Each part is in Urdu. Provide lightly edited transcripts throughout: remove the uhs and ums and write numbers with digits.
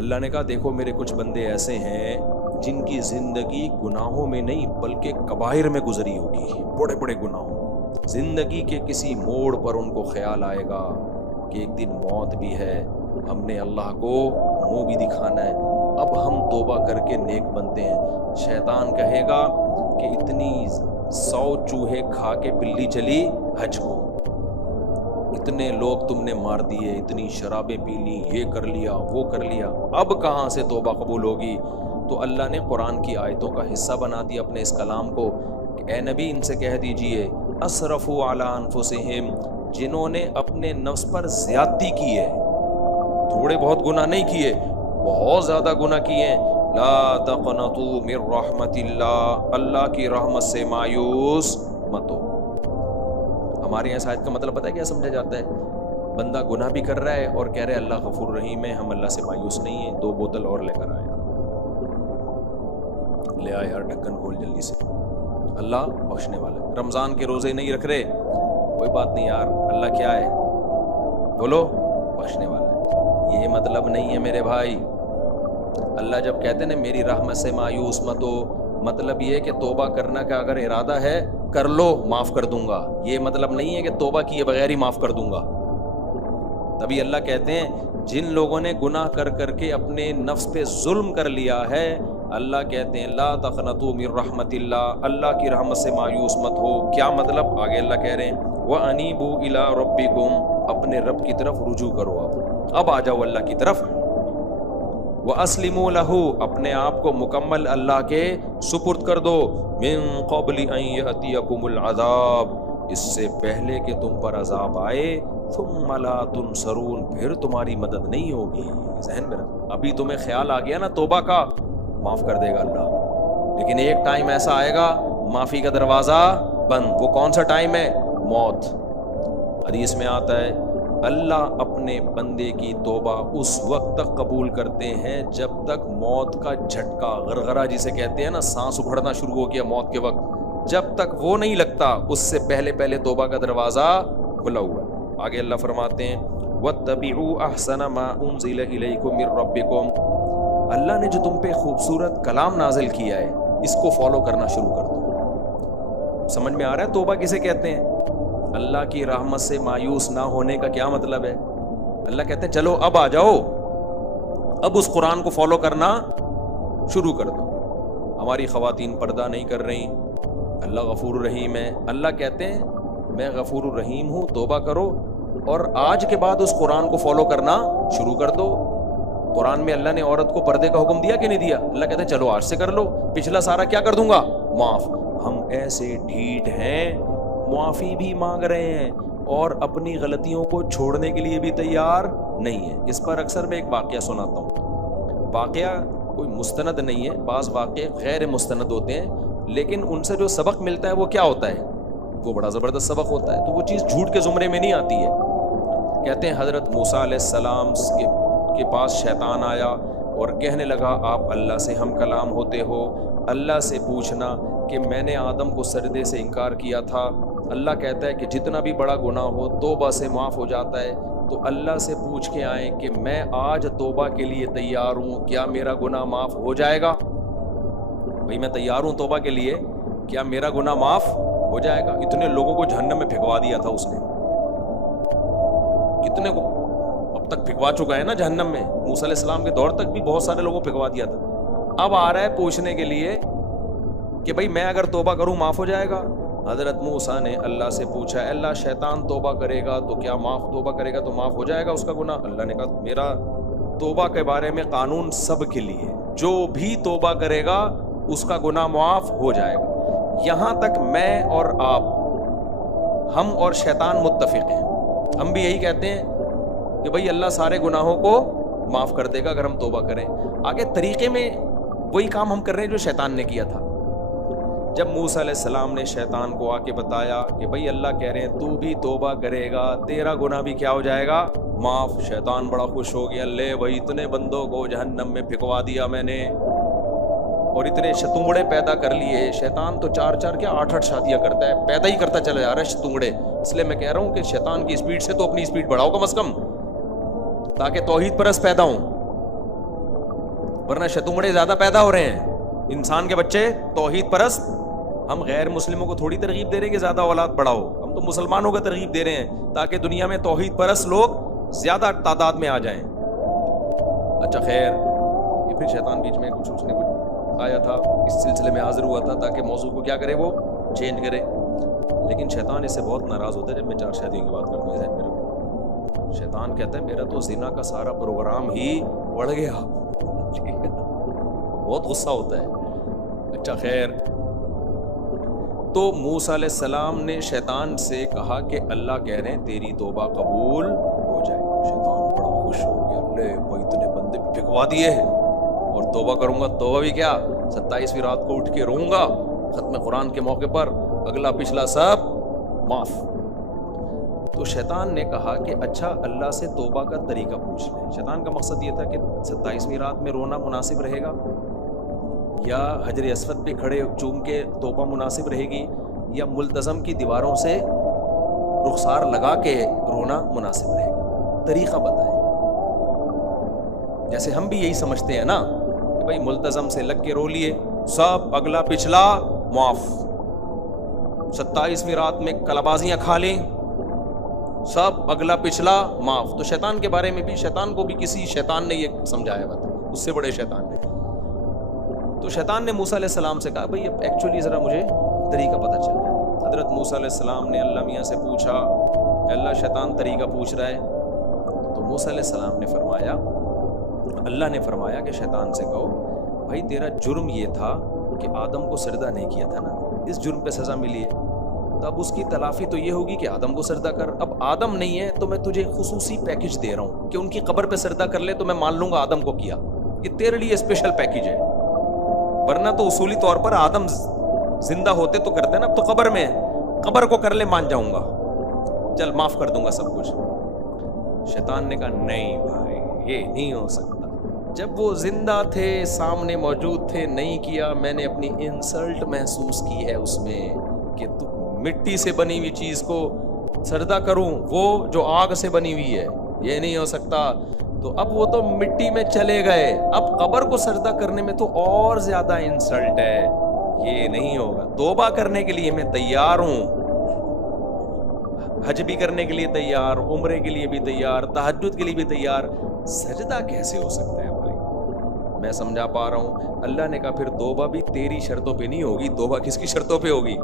اللہ نے کہا دیکھو میرے کچھ بندے ایسے ہیں جن کی زندگی گناہوں میں نہیں بلکہ کبائر میں گزری ہوگی، بڑے بڑے گناہوں، زندگی کے کسی موڑ پر ان کو خیال آئے گا کہ ایک دن موت بھی ہے، ہم نے اللہ کو منہ بھی دکھانا ہے، اب ہم توبہ کر کے نیک بنتے ہیں۔ شیطان کہے گا کہ اتنی 100 چوہے کھا کے بلی چلی حج کو، اتنے لوگ تم نے مار دیے، اتنی شرابیں پی لی، یہ کر لیا وہ کر لیا، اب کہاں سے توبہ قبول ہوگی؟ تو اللہ نے قرآن کی آیتوں کا حصہ بنا دیا اپنے اس کلام کو کہ اے نبی ان سے کہہ دیجئے اسرفوا علی انفسہم، جنہوں نے اپنے نفس پر زیادتی کی ہے، تھوڑے بہت گناہ نہیں کیے، بہت زیادہ گناہ کیے ہیں، لا تقنطوا من رحمت اللہ، اللہ کی رحمت سے مایوس مت ہو۔ ہمارے یہاں آیت کا مطلب پتہ ہے کیا سمجھا جاتا ہے؟ بندہ گناہ بھی کر رہا ہے اور کہہ رہے اللہ غفور رحیم ہے، ہم اللہ سے مایوس نہیں ہیں، 2 بوتل اور لے کر آیا، لے آیا یار، ڈھکن کھول جلدی سے، اللہ بخشنے والا ہے۔ رمضان کے روزے نہیں رکھ رہے، کوئی بات نہیں یار، اللہ کیا ہے بولو، بخشنے والا ہے۔ یہ مطلب نہیں ہے میرے بھائی، اللہ جب کہتے ہیں نا میری رحمت سے مایوس مت ہو، مطلب یہ ہے کہ توبہ کرنا کا اگر ارادہ ہے کر لو، معاف کر دوں گا، یہ مطلب نہیں ہے کہ توبہ کیے بغیر ہی معاف کر دوں گا۔ تبھی اللہ کہتے ہیں جن لوگوں نے گناہ کر کر کے اپنے نفس پہ ظلم کر لیا ہے، اللہ کہتے ہیں لا تقنطوا من رحمت اللہ، اللہ کی رحمت سے مایوس مت ہو۔ کیا مطلب؟ آگے اللہ کہہ رہے ہیں وَأَنِيبُوا إِلَىٰ رَبِّكُمْ، اپنے رب کی طرف رجوع کرو، اب آ جاؤ اللہ کی طرف، وَأَسْلِمُوا لَهُ، اپنے آپ کو مکمل اللہ کے سپرد کر دو، مِن قَبْلِ أَن يَأْتِيَكُمُ الْعَذَابُ، اس سے پہلے کہ تم پر عذاب آئے، ثُمَّ لَا تُنصَرُونَ، پھر تمہاری مدد نہیں ہوگی۔ ذہن میں رکھ، ابھی تمہیں خیال آ گیا نا توبہ کا، معاف کر دے گا اللہ، لیکن ایک ٹائم ایسا آئے گا معافی کا دروازہ بند۔ وہ کون سا ٹائم ہے؟ موت۔ حدیث میں آتا ہے اللہ اپنے بندے کی توبہ اس وقت تک قبول کرتے ہیں جب تک موت کا جھٹکا، غرغرہ جسے کہتے ہیں نا، سانس اکھڑنا شروع ہو گیا موت کے وقت، جب تک وہ نہیں لگتا اس سے پہلے پہلے توبہ کا دروازہ کھلا ہوا ہے۔ آگے اللہ فرماتے ہیں وَاتَّبِعُوا أَحْسَنَ مَا أُنزِلَ إِلَيْكُم مِّن رَّبِّكُم، اللہ نے جو تم پہ خوبصورت کلام نازل کیا ہے اس کو فالو کرنا شروع کر دو۔ سمجھ میں آ رہا ہے توبہ کسے کہتے ہیں؟ اللہ کی رحمت سے مایوس نہ ہونے کا کیا مطلب ہے؟ اللہ کہتے ہیں چلو اب آ جاؤ، اب اس قرآن کو فالو کرنا شروع کر دو۔ ہماری خواتین پردہ نہیں کر رہی، اللہ غفور الرحیم ہے، اللہ کہتے ہیں میں غفور الرحیم ہوں، توبہ کرو اور آج کے بعد اس قرآن کو فالو کرنا شروع کر دو۔ قرآن میں اللہ نے عورت کو پردے کا حکم دیا کہ نہیں دیا؟ اللہ کہتے ہیں چلو آج سے کر لو، پچھلا سارا کیا کر دوں گا؟ معاف۔ ہم ایسے ڈھیٹ ہیں، معافی بھی مانگ رہے ہیں اور اپنی غلطیوں کو چھوڑنے کے لیے بھی تیار نہیں ہے۔ اس پر اکثر میں ایک واقعہ سناتا ہوں، واقعہ کوئی مستند نہیں ہے، بعض واقعے غیر مستند ہوتے ہیں، لیکن ان سے جو سبق ملتا ہے وہ کیا ہوتا ہے؟ وہ بڑا زبردست سبق ہوتا ہے، تو وہ چیز جھوٹ کے زمرے میں نہیں آتی ہے۔ کہتے ہیں حضرت موسیٰ علیہ السلام کے پاس شیطان آیا اور کہنے لگا آپ اللہ سے ہم کلام ہوتے ہو، اللہ سے پوچھنا کہ میں نے آدم کو سجدے سے انکار کیا تھا۔ اللہ کہتا ہے کہ جتنا بھی بڑا گناہ ہو توبہ سے معاف ہو جاتا ہے، تو اللہ سے پوچھ کے آئیں کہ میں آج توبہ کے لیے تیار ہوں، کیا میرا گناہ معاف ہو جائے گا؟ بھئی میں تیار ہوں توبہ کے لیے، کیا میرا گناہ معاف ہو جائے گا؟ اتنے لوگوں کو جہنم میں پھینکوا دیا تھا اس نے، کتنے کو اب تک پھینکوا چکا ہے نا جہنم میں، موسیٰ علیہ السلام کے دور تک بھی بہت سارے لوگوں کو پھینکوا دیا تھا۔ اب آ رہا ہے پوچھنے کے لیے کہ بھئی میں اگر توبہ کروں معاف ہو جائے گا؟ حضرت موسیٰ نے اللہ سے پوچھا اے اللہ شیطان توبہ کرے گا تو کیا توبہ کرے گا تو معاف ہو جائے گا اس کا گناہ؟ اللہ نے کہا میرا توبہ کے بارے میں قانون سب کے لیے، جو بھی توبہ کرے گا اس کا گناہ معاف ہو جائے گا، یہاں تک میں اور آپ، ہم اور شیطان متفق ہیں، ہم بھی یہی کہتے ہیں کہ بھئی اللہ سارے گناہوں کو معاف کر دے گا اگر ہم توبہ کریں۔ آگے طریقے میں وہی کام ہم کر رہے ہیں جو شیطان نے کیا تھا۔ جب موسیٰ علیہ السلام نے شیطان کو آ کے بتایا کہ بھئی اللہ کہہ رہے ہیں تو بھی توبہ کرے گا تیرا گناہ بھی کیا ہو جائے گا؟ معاف۔ شیطان بڑا خوش ہو گیا، لے بھئی اتنے بندوں کو جہنم میں پھینکوا دیا میں نے اور اتنے شتونگڑے پیدا کر لیے۔ شیطان تو 4 کیا 8 شادیاں کرتا ہے، پیدا ہی کرتا چلا جا رہا ہے شتونگڑے۔ اس لیے میں کہہ رہا ہوں کہ شیطان کی سپیڈ سے تو اپنی سپیڈ بڑھاؤ کم از کم، تاکہ توحید پرست پیدا ہوں۔ ورنہ شتومڑے زیادہ پیدا ہو رہے ہیں انسان کے بچے توحید پرست. ہم غیر مسلموں کو تھوڑی ترغیب دے رہے ہیں کہ زیادہ اولاد بڑھاؤ, ہم تو مسلمانوں کو ترغیب دے رہے ہیں تاکہ دنیا میں توحید پرست لوگ زیادہ تعداد میں آ جائیں. اچھا خیر, یہ پھر شیطان بیچ میں کچھ آیا تھا, اس سلسلے میں حاضر ہوا تھا تاکہ موضوع کو کیا کرے, وہ چینج کرے. لیکن شیطان اس سے بہت ناراض ہوتا ہے جب میں 4 شادیوں کی بات کرتا ہوں. ذہن میں رکھو, شیطان کہتا ہے میرا تو زنا کا سارا پروگرام ہی بڑھ گیا. بہت غصہ ہوتا ہے. اچھا خیر, تو موسیٰ علیہ السلام نے شیطان سے کہا کہ اللہ کہہ رہے ہیں تیری توبہ قبول ہو جائے. شیطان بڑا خوش ہو گیا, لے بھائی اتنے بندے پھکوا دیے ہیں اور توبہ کروں گا. توبہ بھی کیا, 27ویں رات کو اٹھ کے روؤں گا ختم قرآن کے موقع پر, اگلا پچھلا سب معاف. تو شیطان نے کہا کہ اچھا اللہ سے توبہ کا طریقہ پوچھ لیں. شیطان کا مقصد یہ تھا کہ 27ویں رات میں رونا مناسب رہے گا, یا حجر اسود پہ کھڑے چوم کے توبہ مناسب رہے گی, یا ملتزم کی دیواروں سے رخسار لگا کے رونا مناسب رہے گا. طریقہ بتائیں. جیسے ہم بھی یہی سمجھتے ہیں نا کہ بھائی ملتزم سے لگ کے رو لیے سب, اگلا پچھلا معاف. 27ویں رات میں کلابازیاں کھا لیں سب, اگلا پچھلا معاف. تو شیطان کے بارے میں بھی, شیطان کو بھی کسی شیطان نے یہ سمجھایا ہوا تھا, اس سے بڑے شیطان نے. تو شیطان نے موسیٰ علیہ السلام سے کہا بھئی اب ایکچولی ذرا مجھے طریقہ پتہ چل جائے. حضرت موسیٰ علیہ السلام نے اللہ میاں سے پوچھا, اللہ شیطان طریقہ پوچھ رہا ہے. تو موسیٰ علیہ السلام نے فرمایا, اللہ نے فرمایا کہ شیطان سے کہو بھائی تیرا جرم یہ تھا کہ آدم کو سجدہ نہیں کیا تھا نا, اس جرم پہ سزا ملی ہے, تو اب اس کی تلافی تو یہ ہوگی کہ آدم کو سجدہ کر. اب آدم نہیں ہے تو میں تجھے خصوصی پیکج دے رہا ہوں کہ ان کی قبر پہ سجدہ کر لے تو میں مان لوں گا آدم کو کیا. یہ تیرے لیے اسپیشل پیکج ہے, ورنہ تو اصولی طور پر آدم زندہ ہوتے تو کرتے نا, اب تو قبر میں, قبر کو کر لے مان جاؤں گا, چل معاف کر دوں گا سب کچھ. شیطان نے کہا نہیں بھائی یہ نہیں ہو سکتا, جب وہ زندہ تھے سامنے موجود تھے نہیں کیا. میں نے اپنی انسلٹ محسوس کی ہے اس میں کہ تو مٹی سے بنی ہوئی چیز کو سجدہ کروں, وہ جو آگ سے بنی ہوئی ہے, یہ نہیں ہو سکتا. تو اب وہ تو مٹی میں چلے گئے, اب قبر کو سجدہ کرنے میں تو اور زیادہ انسلٹ ہے, یہ نہیں ہوگا. توبہ کرنے کے لیے میں تیار ہوں, حج بھی کرنے کے لیے تیار, عمرے کے لیے بھی تیار, تہجد کے لیے بھی تیار, سجدہ کیسے ہو سکتا ہے بھائی. میں سمجھا پا رہا ہوں. اللہ نے کہا پھر توبہ بھی تیری شرطوں پہ نہیں ہوگی, توبہ کس کی شرطوں پہ ہوگی,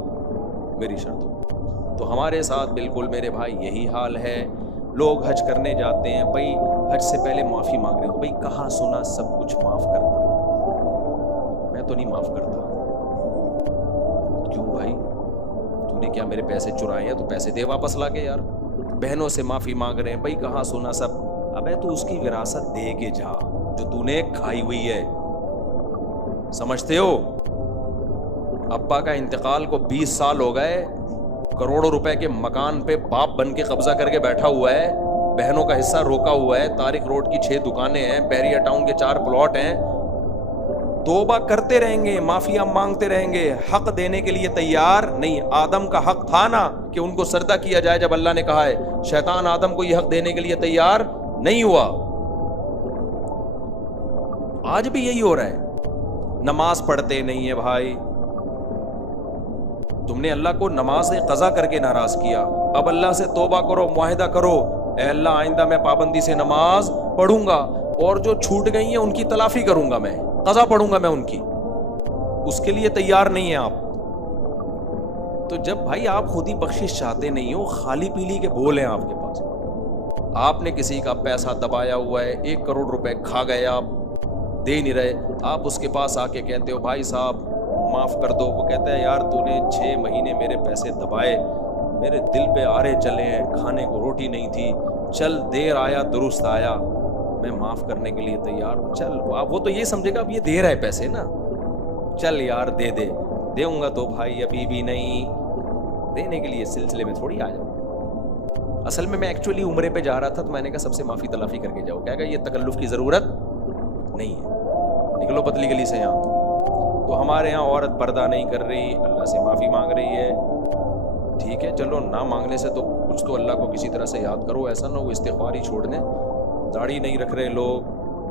میری شرطوں پہ. تو ہمارے ساتھ بالکل میرے بھائی یہی حال ہے. لوگ حج کرنے جاتے ہیں, بھائی حج سے پہلے معافی مانگ رہے ہو, بھائی کہاں سنا سب کچھ معاف کرنا, میں تو نہیں معاف کرتا. کیوں بھائی, تو نے کیا میرے پیسے چرائے ہیں, تو پیسے دے واپس لا کے یار. بہنوں سے معافی مانگ رہے ہیں, بھائی کہاں سنا سب, ابے تو اس کی وراثت دے کے جا جو تو نے کھائی ہوئی ہے. سمجھتے ہو, ابا کا انتقال کو 20 سال ہو گئے, کروڑوں روپے کے مکان پہ باپ بن کے قبضہ کر کے بیٹھا ہوا ہے, بہنوں کا حصہ روکا ہوا ہے, طارق روڈ کی 6 دکانیں ہیں, بیریا ٹاؤن کے 4 پلاٹ ہیں. توبہ کرتے رہیں گے, معافیاں مانگتے رہیں گے, حق دینے کے لیے تیار نہیں. آدم کا حق تھا نا کہ ان کو سجدہ کیا جائے جب اللہ نے کہا ہے. شیطان آدم کو یہ حق دینے کے لیے تیار نہیں ہوا. آج بھی یہی ہو رہا ہے, نماز پڑھتے نہیں ہے بھائی. تم نے اللہ کو نماز قضا کر کے ناراض کیا, اب اللہ سے توبہ کرو, معاہدہ کرو, اے اللہ آئندہ میں پابندی سے نماز پڑھوں گا, اور جو چھوٹ گئی ہیں ان کی تلافی کروں گا, میں قضا پڑھوں گا میں ان کی. اس کے لیے تیار نہیں ہیں آپ. تو جب بھائی آپ خود ہی بخشش چاہتے نہیں ہو, خالی پیلی کے بول ہیں آپ کے پاس, آپ نے کسی کا پیسہ دبایا ہوا ہے, 1 کروڑ روپے کھا گئے, آپ دے نہیں رہے, آپ اس کے پاس آ کے کہتے ہو بھائی صاحب معاف کر دو. وہ کہتا ہے یار تو نے 6 مہینے میرے پیسے دبائے, میرے دل پہ آرے چلے ہیں, کھانے کو روٹی نہیں تھی, چل دیر آیا درست آیا, میں معاف کرنے کے لیے تیار ہوں, چل. وہ تو یہ سمجھے گا اب یہ دے رہا ہے پیسے نا, چل یار دے دے, دوں گا تو بھائی ابھی بھی نہیں, دینے کے لیے سلسلے میں تھوڑی آ جاؤ. اصل میں ایکچولی عمرے پہ جا رہا تھا, تو میں نے کہا سب سے معافی تلافی کر کے جاؤ, کہا یہ تکلف کی ضرورت نہیں ہے, نکلو پتلی گلی سے یہاں. تو ہمارے یہاں عورت پردہ نہیں کر رہی, اللہ سے معافی مانگ رہی ہے, ٹھیک ہے چلو, نہ مانگنے سے تو کچھ تو اللہ کو کسی طرح سے یاد کرو, ایسا نہ ہو استغفار ہی چھوڑ دیں. داڑھی نہیں رکھ رہے لوگ,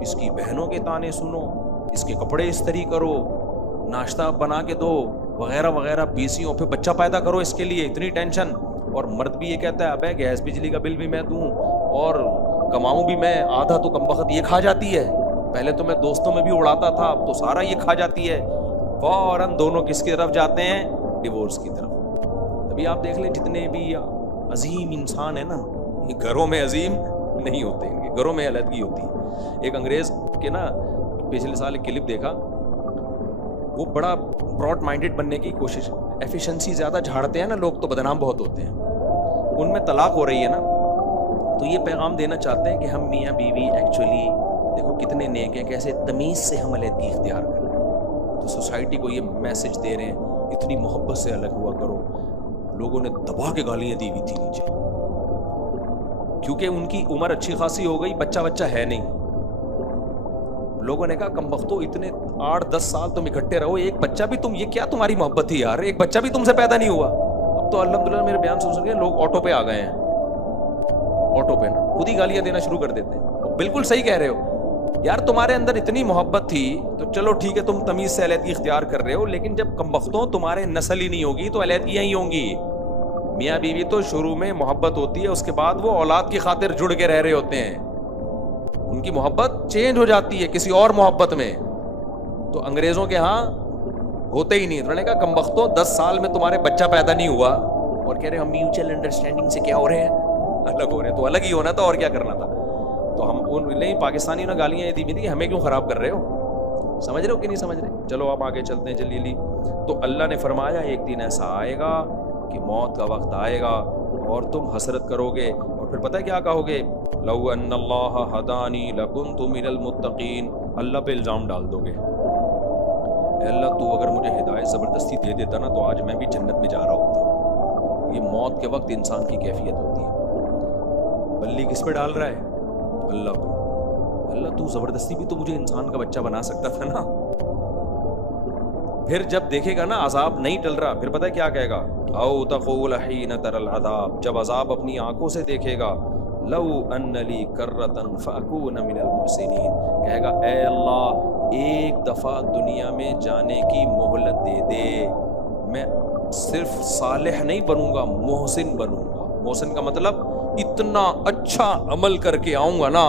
اس کی بہنوں کے تانے سنو، اس کے کپڑے استری کرو، ناشتہ بنا کے دو وغیرہ وغیرہ، پیسیوں پہ بچہ پیدا کرو، اس کے لیے اتنی ٹینشن. اور مرد بھی یہ کہتا ہے ابے گیس بجلی کا بل بھی میں دوں اور کماؤں بھی میں، آدھا تو کم وقت یہ کھا جاتی ہے، پہلے تو میں دوستوں میں بھی اڑاتا تھا، اب تو سارا یہ کھا جاتی ہے. فوراً دونوں کس کی طرف جاتے ہیں؟ ڈیورس کی طرف. تبھی آپ دیکھ لیں جتنے بھی عظیم انسان ہیں نا، یہ گھروں میں عظیم نہیں ہوتے، ان کے گھروں میں علیحدگی ہوتی ہے. ایک انگریز کے نا پچھلے سال ایک کلپ دیکھا، وہ بڑا براڈ مائنڈڈ بننے کی کوشش، ایفیشنسی زیادہ جھاڑتے ہیں نا لوگ تو بدنام بہت ہوتے ہیں. ان میں طلاق ہو رہی ہے نا، تو یہ پیغام دینا چاہتے ہیں کہ ہم میاں بیوی ایکچولی دیکھو کتنے نیک ہیں، کیسے تمیز سے ہم علیحدگی اختیار کر رہے ہیں. تو سوسائٹی کو یہ میسج دے رہے ہیں اتنی محبت سے الگ ہوا کرو. لوگوں نے دبا کے گالیاں دی ہوئی تھی نیچے، کیونکہ ان کی عمر اچھی خاصی ہو گئی، بچہ ہے نہیں. لوگوں نے کہا کم بختو، اتنے 8-10 سال تم اکٹھے رہو، ایک بچہ بھی تم، یہ کیا تمہاری محبت تھی یار، ایک بچہ بھی تم سے پیدا نہیں ہوا. اب تو الحمدللہ میرے بیان سن سکے لوگ آٹو پہ آ گئے ہیں، آٹو پہ نا خود ہی گالیاں دینا شروع کر دیتے ہیں. بالکل صحیح کہہ رہے ہو یار، تمہارے اندر اتنی محبت تھی تو چلو ٹھیک ہے تم تمیز سے علیحدگی اختیار کر رہے ہو، لیکن جب کم بختوں تمہارے نسل ہی نہیں ہوگی تو علیحدگیاں ہی ہوں گی. میاں بیوی تو شروع میں محبت ہوتی ہے، اس کے بعد وہ اولاد کی خاطر جڑ کے رہ رہے ہوتے ہیں، ان کی محبت چینج ہو جاتی ہے کسی اور محبت میں. تو انگریزوں کے ہاں ہوتے ہی نہیں. انہوں نے کہا کم بختوں 10 سال میں تمہارے بچہ پیدا نہیں ہوا اور کہہ رہے ہم میوچل انڈرسٹینڈنگ سے کیا ہو رہے ہیں، الگ ہو رہے ہیں. تو الگ ہی ہونا تھا اور کیا کرنا تھا. تو ہم ان نہیں پاکستانی نے گالیاں دی بھی ہمیں کیوں خراب کر رہے ہو، سمجھ رہے ہو کہ نہیں سمجھ رہے. چلو آپ آگے چلتے ہیں جلدی. تو اللہ نے فرمایا ایک دن ایسا آئے گا کہ موت کا وقت آئے گا اور تم حسرت کرو گے، اور پھر پتہ ہے کیا کہو گے، لو ان اللہ ہدانی لکنت من المتقین. اللہ پہ الزام ڈال دو گے، اے اللہ تو اگر مجھے ہدایت زبردستی دے دیتا نا تو آج میں بھی جنت میں جا رہا ہوتا. یہ موت کے وقت انسان کی کیفیت ہوتی ہے. بلی کس پہ ڈال رہا ہے؟ اللہ پہ. اللہ تو زبردستی بھی تو مجھے انسان کا بچہ بنا سکتا تھا نا. پھر جب دیکھے گا نا عذاب نہیں ٹل رہا، پھر پتہ ہے کیا کہے گا، او تقول حین تر العذاب، جب عذاب اپنی آنکھوں سے دیکھے گا، لو ان لی کرۃ فاکون من المحسنین، کہے گا اے اللہ ایک دفعہ دنیا میں جانے کی مہلت دے دے، میں صرف صالح نہیں بنوں گا، محسن بنوں گا. محسن کا مطلب اتنا اچھا عمل کر کے آؤں گا نا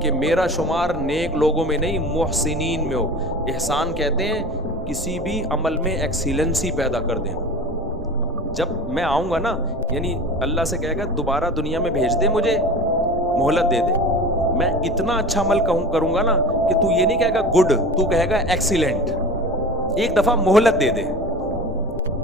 کہ میرا شمار نیک لوگوں میں نہیں محسنین میں ہو. احسان کہتے ہیں کسی بھی عمل میں ایکسیلنسی پیدا کر دینا. جب میں آؤں گا نا، یعنی اللہ سے کہے گا دوبارہ دنیا میں بھیج دے مجھے، مہلت دے دے، میں اتنا اچھا عمل کروں گا نا کہ تو یہ نہیں کہے گا گڈ، تو کہے گا ایکسیلنٹ. ایک دفعہ مہلت دے دے.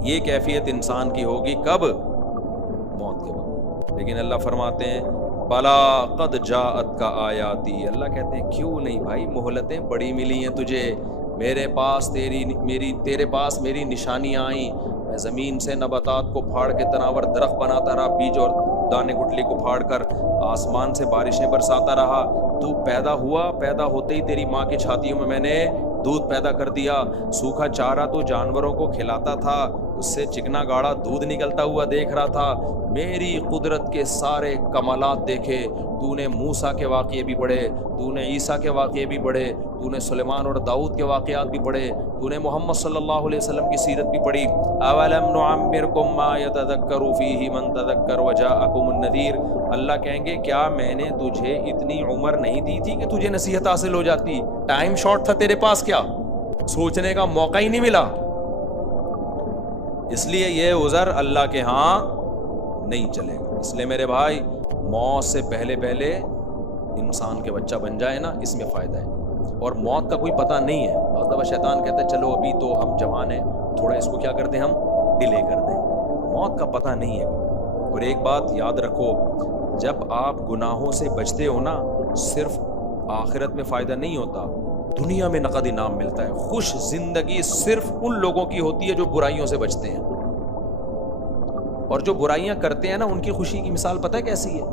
یہ کیفیت انسان کی ہوگی کب؟ موت کے وقت. لیکن اللہ فرماتے ہیں بلا قد جاءت کا آیاتی، اللہ کہتے ہیں کیوں نہیں بھائی، مہلتیں بڑی ملی ہیں تجھے، میرے پاس تیرے پاس میری نشانیاں آئیں. میں زمین سے نباتات کو پھاڑ کے تناور درخت بناتا رہا، بیج اور دانے گٹلی کو پھاڑ کر آسمان سے بارشیں برساتا رہا. تو پیدا ہوا، پیدا ہوتے ہی تیری ماں کی چھاتیوں میں نے دودھ پیدا کر دیا. سوکھا چارہ تو جانوروں کو کھلاتا تھا، اس سے چکنا گاڑا دودھ نکلتا ہوا دیکھ رہا تھا. میری قدرت کے سارے کمالات دیکھے. تو نے موسیٰ کے واقعے بھی پڑھے، تو نے عیسیٰ کے واقعے بھی پڑھے، تو نے سلیمان اور داؤد کے واقعات بھی پڑھے، تو نے محمد صلی اللہ علیہ وسلم کی سیرت بھی پڑھی. اولم نعمرکم ما یتذکر فیہ من تذکر وجاءکم النذیر. اللہ کہیں گے کیا میں نے تجھے اتنی عمر نہیں دی تھی کہ تجھے نصیحت حاصل ہو جاتی؟ ٹائم شارٹ تھا تیرے پاس، کیا سوچنے کا موقع ہی نہیں ملا؟ اس لیے یہ عذر اللہ کے ہاں نہیں چلے گا. اس لیے میرے بھائی موت سے پہلے انسان کے بچہ بن جائے نا، اس میں فائدہ ہے. اور موت کا کوئی پتہ نہیں ہے. بعض دفعہ شیطان کہتا ہے چلو ابھی تو ہم جوان ہیں، تھوڑا اس کو کیا کر دیں، ہم ڈیلے کر دیں. موت کا پتہ نہیں ہے. اور ایک بات یاد رکھو، جب آپ گناہوں سے بچتے ہو نا، صرف آخرت میں فائدہ نہیں ہوتا، دنیا میں نقد انعام ملتا ہے. خوش زندگی صرف ان لوگوں کی ہوتی ہے جو برائیوں سے بچتے ہیں. اور جو برائیاں کرتے ہیں نا، ان کی خوشی کی مثال پتہ ہے کیسی ہے؟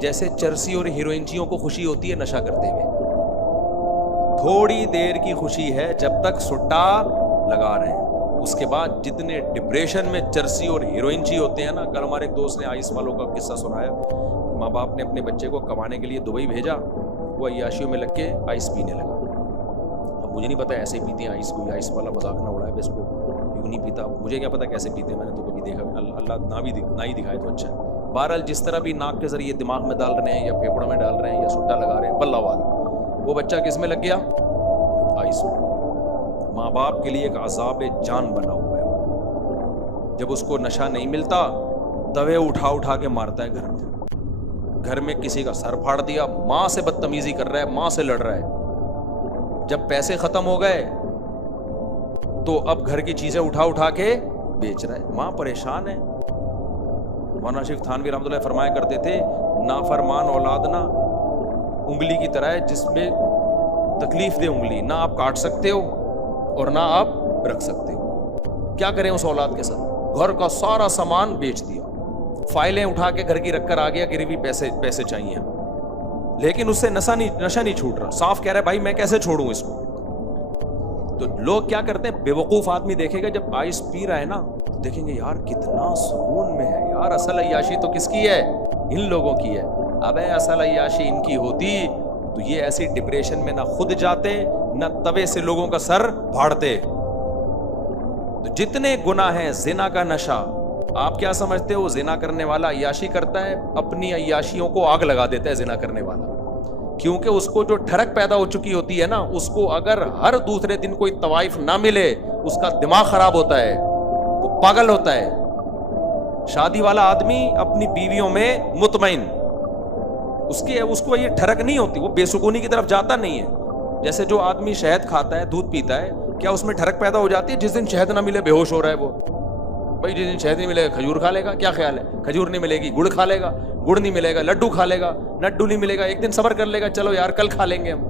جیسے چرسی اور ہیروئنچیوں کو خوشی ہوتی ہے نشہ کرتے ہوئے. تھوڑی دیر کی خوشی ہے جب تک سٹا لگا رہے ہیں، اس کے بعد جتنے ڈپریشن میں چرسی اور ہیروئنچی ہوتے ہیں نا. کل ہمارے ایک دوست نے آئس والوں کا قصہ سنایا. ماں باپ نے اپنے بچے کو کمانے کے لیے دبئی بھیجا، وہ عیاشیوں میں لگ کے آئس پینے لگا. اب مجھے نہیں پتا ایسے پیتے ہیں آئس, کوئی آئس والا مذاق نہ اڑائے بس کو, یوں نہیں پیتا, مجھے کیا پتا کیسے پیتے ہیں, میں نے تو کبھی دیکھا, اللہ نہ ہی دکھائے تو اچھا ہے. بہرحال جس طرح بھی ناک کے ذریعے دماغ میں ڈال رہے ہیں یا پھیپڑوں میں ڈال رہے ہیں یا سٹا لگا رہے ہیں, بلّہ والا, وہ بچہ کس میں لگ گیا؟ آئس میں. ماں باپ کے لیے ایک عذاب جان بنا ہوا ہے. جب اس کو نشہ نہیں ملتا توے اٹھا کے مارتا ہے گھر میں کسی کا سر پھاڑ دیا, ماں سے بدتمیزی کر رہا ہے, ماں سے لڑ رہا ہے. جب پیسے ختم ہو گئے تو اب گھر کی چیزیں اٹھا کے بیچ رہا ہے, ماں پریشان ہے. مولانا شیخ تھانوی رحمۃ اللہ فرمایا کرتے تھے, نافرمان اولاد نا انگلی کی طرح ہے جس میں تکلیف دے انگلی, نہ آپ کاٹ سکتے ہو اور نہ آپ رکھ سکتے ہو. کیا کریں اس اولاد کے ساتھ؟ گھر کا سارا سامان بیچ دیا, فائلیں اٹھا کے گھر کی رکھ کر آ گیا, گریوی پیسے چاہیے, لیکن اس سے نشہ نہیں چھوٹ رہا. صاف کہہ رہا ہے بھائی میں کیسے چھوڑوں اس کو. تو لوگ کیا کرتے ہیں, بے وقوف آدمی دیکھے گا جب آئس پی رہا ہے نا, دیکھیں گے یار کتنا سکون میں ہے یار, اصل عیاشی تو کس کی ہے؟ ان لوگوں کی ہے. ابے اصل عیاشی ان کی ہوتی تو یہ ایسی ڈپریشن میں نہ خود جاتے نہ توے سے لوگوں کا سر پھاڑتے. تو جتنے گناہ ہیں, زنا کا نشہ, آپ کیا سمجھتے ہو زنا کرنے والا عیاشی کرتا ہے؟ اپنی عیاشیوں کو آگ لگا دیتا ہے زنا کرنے والا, کیونکہ اس کو جو ٹھڑک پیدا ہو چکی ہوتی ہے نا, اس کو اگر ہر دوسرے دن کوئی طوائف نہ ملے اس کا دماغ خراب ہوتا ہے, وہ پاگل ہوتا ہے. شادی والا آدمی اپنی بیویوں میں مطمئن, اس کو یہ ٹھڑک نہیں ہوتی, وہ بے سکونی کی طرف جاتا نہیں ہے. جیسے جو آدمی شہد کھاتا ہے, دودھ پیتا ہے, کیا اس میں ٹھڑک پیدا ہو جاتی ہے؟ جس دن شہد نہ ملے بے ہوش ہو رہا ہے وہ, بھائی جس دن شہد نہیں ملے گا کھجور کھا لے گا, کیا خیال ہے؟ کھجور نہیں ملے گی گڑ کھا لے گا, گڑ نہیں ملے گا لڈو کھا لے گا, لڈو نہیں ملے گا ایک دن صبر کر لے گا, چلو یار کل کھا لیں گے ہم.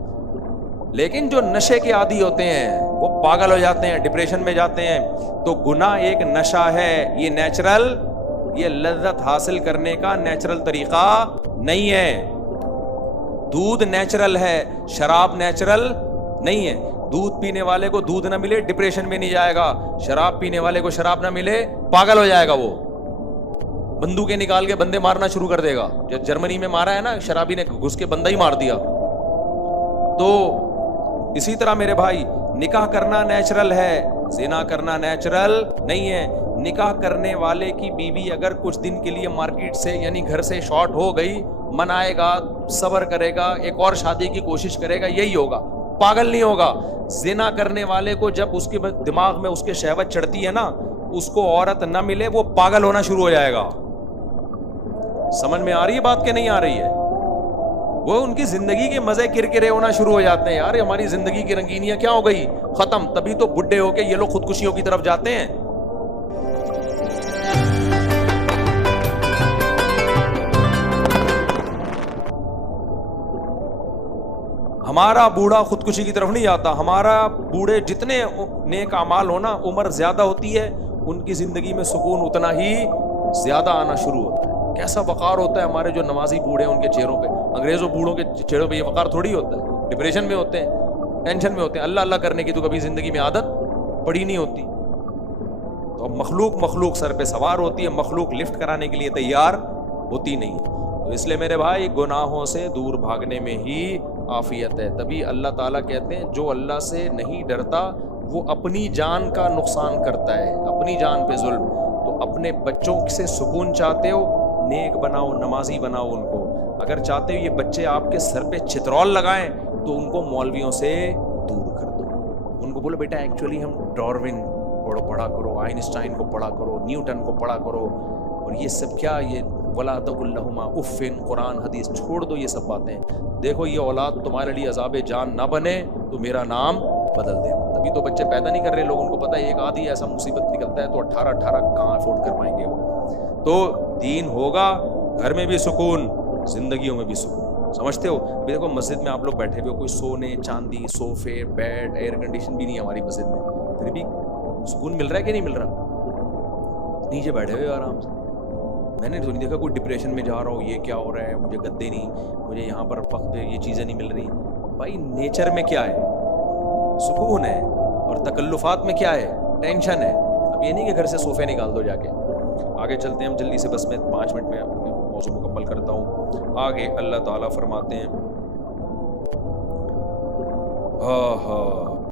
لیکن جو نشے کے عادی ہوتے ہیں وہ پاگل ہو جاتے ہیں, ڈپریشن میں جاتے ہیں. تو گناہ ایک نشہ ہے, یہ نیچرل, یہ لذت حاصل کرنے کا نیچرل طریقہ نہیں ہے. دودھ نیچرل ہے, شراب نیچرل نہیں ہے. دودھ پینے والے کو دودھ نہ ملے ڈپریشن میں نہیں جائے گا, شراب پینے والے کو شراب نہ ملے پاگل ہو جائے گا, وہ بندوقیں نکال کے بندے مارنا شروع کر دے گا. جو جرمنی میں مارا ہے نا شرابی نے, گھس کے بندہ ہی مار دیا. تو اسی طرح میرے بھائی, نکاح کرنا نیچرل ہے, زنا کرنا نیچرل نہیں ہے. نکاح کرنے والے کی بیوی اگر کچھ دن کے لیے مارکیٹ سے یعنی گھر سے شارٹ ہو گئی, منائے گا, صبر کرے گا, ایک اور شادی کی کوشش کرے گا, یہی ہوگا, پاگل نہیں ہوگا. زنا کرنے والے کو جب اس کے دماغ میں اس کے شہوت چڑھتی ہے نا, اس کو عورت نہ ملے وہ پاگل ہونا شروع ہو جائے گا. سمجھ میں آ رہی ہے بات کہ نہیں آ رہی ہے؟ وہ ان کی زندگی کے مزے کرکرے ہونا شروع ہو جاتے ہیں. یار ہماری زندگی کی رنگینیاں کیا ہو گئی, ختم. تبھی تو بڈھے ہو کے یہ لوگ خودکشیوں کی طرف جاتے ہیں. ہمارا بوڑھا خودکشی کی طرف نہیں جاتا. ہمارا بوڑھے جتنے نیک اعمال ہونا, عمر زیادہ ہوتی ہے, ان کی زندگی میں سکون اتنا ہی زیادہ آنا شروع ہوتا ہے. کیسا وقار ہوتا ہے ہمارے جو نمازی بوڑھے ہیں ان کے چہروں پہ. انگریزوں بوڑھوں کے چہروں پہ یہ وقار تھوڑی ہوتا ہے. ڈپریشن میں ہوتے ہیں, ٹینشن میں ہوتے ہیں. اللہ اللہ کرنے کی تو کبھی زندگی میں عادت پڑی نہیں ہوتی. تو اب مخلوق سر پہ سوار ہوتی ہے, مخلوق لفٹ کرانے کے لیے تیار ہوتی نہیں. تو اس لیے میرے بھائی گناہوں سے دور بھاگنے میں ہی عافیت ہے. تبھی اللہ تعالیٰ کہتے ہیں جو اللہ سے نہیں ڈرتا وہ اپنی جان کا نقصان کرتا ہے, اپنی جان پہ ظلم. تو اپنے بچوں سے سکون چاہتے ہو, نیک بناؤ, نمازی بناؤ ان کو. اگر چاہتے ہو یہ بچے آپ کے سر پہ چترول لگائیں تو ان کو مولویوں سے دور کر دو. ان کو بولو بیٹا ایکچولی ہم ڈاروین پڑھا کرو, آئنسٹائن کو پڑھا کرو, نیوٹن کو پڑھا کرو, اور یہ سب کیا, یہ ولا تقل لہما اف, قرآن حدیث چھوڑ دو یہ سب باتیں. دیکھو یہ اولاد تمہارے لیے عذاب جان نہ بنے تو میرا نام بدل دینا. تبھی تو بچے پیدا نہیں کر رہے لوگ. ان کو پتہ ہے ایک آدھی ایسا مصیبت نکلتا ہے تو 18 کہاں افورڈ کر پائیں گے وہ. تو دین ہوگا, گھر میں بھی سکون, زندگیوں میں بھی سکون. سمجھتے ہو؟ دیکھو مسجد میں آپ لوگ بیٹھے ہوئے ہو, کوئی سونے چاندی, صوفے, بیڈ, ایئر کنڈیشن بھی نہیں ہے ہماری مسجد میں, پھر بھی سکون مل رہا ہے کہ نہیں مل رہا؟ نیچے بیٹھے ہوئے آرام سے. میں نے تو نہیں دیکھا کوئی ڈپریشن میں جا رہا ہو, یہ کیا ہو رہا ہے, مجھے گدے نہیں, مجھے یہاں پر وقت پہ یہ چیزیں نہیں مل رہی. بھائی نیچر میں کیا ہے, سکون ہے, اور تکلفات میں کیا ہے, ٹینشن ہے. اب یہ نہیں کہ گھر سے صوفے نکال دو جا کے. آگے چلتے ہیں ہم جلدی سے, بس میں 5 منٹ میں موضوع مکمل کرتا ہوں. آگے اللہ تعالیٰ فرماتے ہیں آہا